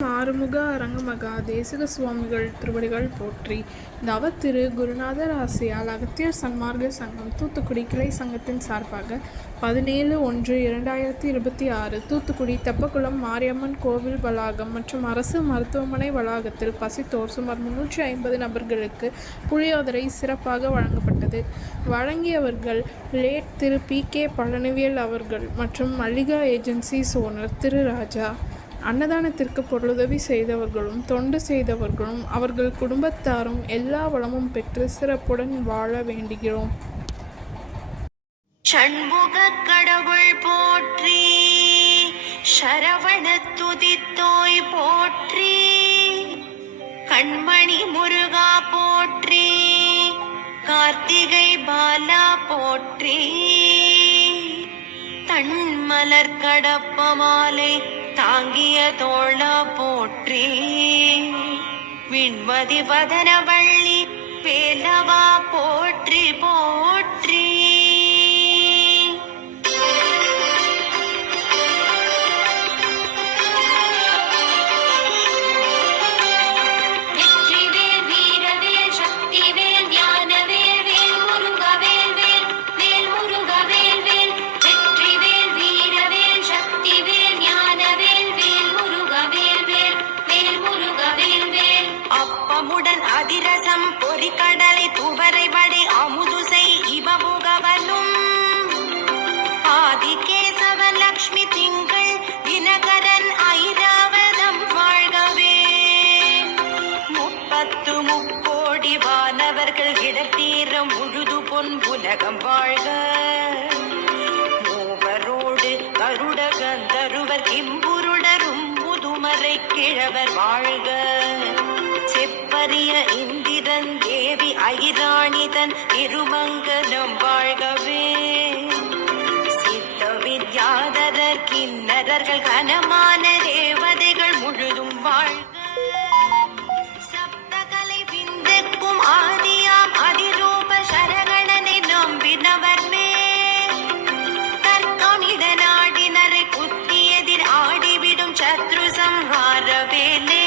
ஆறுமுக அரங்கமகா தேசிக சுவாமிகள் திருவடிகள் போற்றி. நவ திரு குருநாதர் ஆசியால் அகத்தியர் சன்மார்க்க சங்கம் தூத்துக்குடி கிளை சங்கத்தின் சார்பாக 17/1/2026 தூத்துக்குடி தெப்பக்குளம் மாரியம்மன் கோவில் வளாகம் மற்றும் அரசு மருத்துவமனை வளாகத்தில் பசித்தோர் சுமார் 350 நபர்களுக்கு புளியோதரை சிறப்பாக வழங்கப்பட்டது. வழங்கியவர்கள் லேட் திரு PK பழனிவேல் அவர்கள் மற்றும் மல்லிகா ஏஜென்சிஸ் ஓனர் திரு ராஜா. அன்னதானத்திற்கு பொருளுதவி செய்தவர்களும் தொண்டு செய்தவர்களும் அவர்கள் குடும்பத்தாரும் எல்லா வளமும் பெற்று சிறப்புடன் வாழ வேண்டுகிறோம். ஷண்முக கடவுள் போற்றி, சரவண துதித்தோய் போற்றி, கண்மணி முருகா போற்றி, கார்த்திகை பாலா போற்றி, தன்மலர் கடப்ப மாலை தாங்கிய தோளா போற்றி, விண்மதி வதனவள்ளி வேலவா போற்றி போற்றி. அதிரசம் பொறிக்கடலை துவரை வடை அமுதுசை இவமுகவனும் ஆதிகேசவன் லக்ஷ்மி திங்கள் தினகரன் ஐராவதம் வாழ்கவே. 30 வானவர்கள் இடத்தீரம் முழுது பொன் உலகம் வாழ்க. மூவரோடு கருட கந்தருவர் கிம்புருடரும் முதுமறை கிழவர் வாழ்க. செப்பரிய இந்திரன் தேவி ஐராணிதன் திருமங்கலம் வாழ்கவே. சித்த வித்யாதரர் கிண்ணறர்கள் கனமான தேவதைகள் முழுதும் வாழ்க. சப்தகலை விந்துக்கும் ஆதியாம் அதிரூப சரகணனை நம்பினவர் தர்க்கமிட நாடினரை குத்தியதில் ஆடிவிடும் சத்ரு சம்ஹார வேலே.